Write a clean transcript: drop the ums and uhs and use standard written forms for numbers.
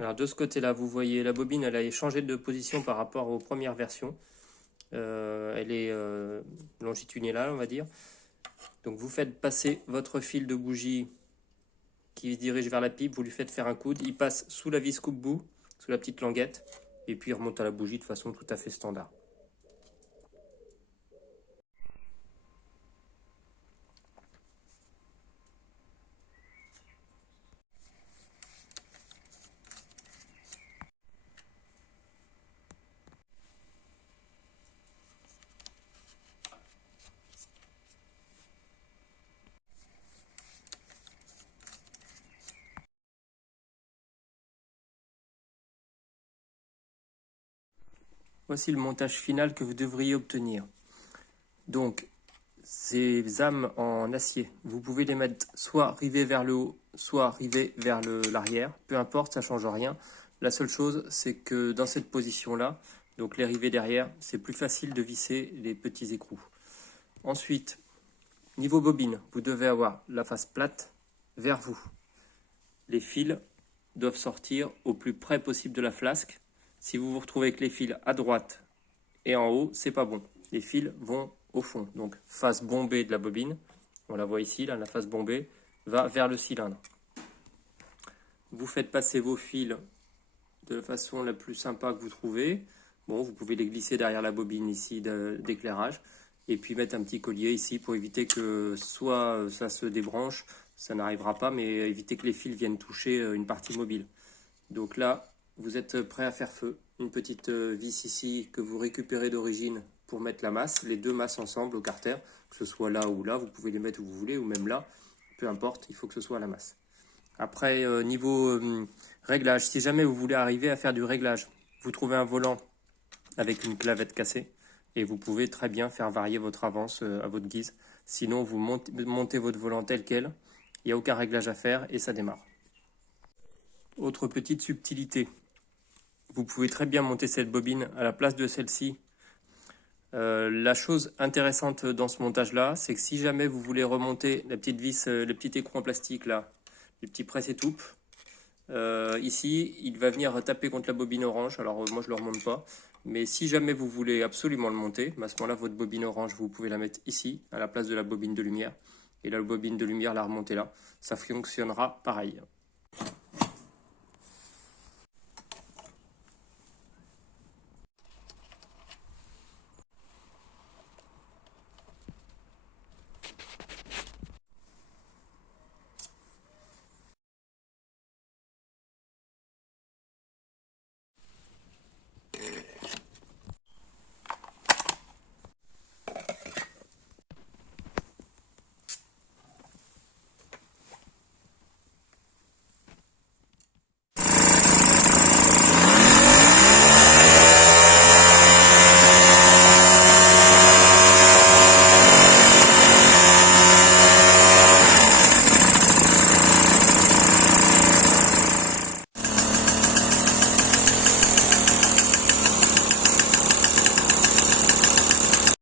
Alors de ce côté-là, vous voyez la bobine, elle a changé de position par rapport aux premières versions. Elle est longitudinale, on va dire. Donc vous faites passer votre fil de bougie qui se dirige vers la pipe, vous lui faites faire un coude, il passe sous la vis coupe-bout, sous la petite languette, et puis il remonte à la bougie de façon tout à fait standard. Voici le montage final que vous devriez obtenir. Donc, ces âmes en acier, vous pouvez les mettre soit rivées vers le haut, soit rivées vers l'arrière. Peu importe, ça ne change rien. La seule chose, c'est que dans cette position-là, donc les rivets derrière, c'est plus facile de visser les petits écrous. Ensuite, niveau bobine, vous devez avoir la face plate vers vous. Les fils doivent sortir au plus près possible de la flasque. Si vous vous retrouvez avec les fils à droite et en haut, c'est pas bon. Les fils vont au fond. Donc face bombée de la bobine, on la voit ici, là, la face bombée va vers le cylindre. Vous faites passer vos fils de la façon la plus sympa que vous trouvez. Bon, vous pouvez les glisser derrière la bobine ici d'éclairage et puis mettre un petit collier ici pour éviter que soit ça se débranche, ça n'arrivera pas, mais éviter que les fils viennent toucher une partie mobile. Donc là, vous êtes prêt à faire feu. Une petite vis ici que vous récupérez d'origine pour mettre la masse, les deux masses ensemble au carter, que ce soit là ou là, vous pouvez les mettre où vous voulez, ou même là, peu importe, il faut que ce soit à la masse. Après, niveau réglage, si jamais vous voulez arriver à faire du réglage, vous trouvez un volant avec une clavette cassée, et vous pouvez très bien faire varier votre avance à votre guise. Sinon, vous montez votre volant tel quel, il n'y a aucun réglage à faire, et ça démarre. Autre petite subtilité, vous pouvez très bien monter cette bobine à la place de celle-ci. La chose intéressante dans ce montage-là, c'est que si jamais vous voulez remonter la petite vis, le petit écrou en plastique là, les petits presse-étoupe, ici, il va venir taper contre la bobine orange. Alors moi, je ne le remonte pas. Mais si jamais vous voulez absolument le monter, à ce moment-là, votre bobine orange, vous pouvez la mettre ici, à la place de la bobine de lumière. Et la bobine de lumière, la remonter là. Ça fonctionnera pareil.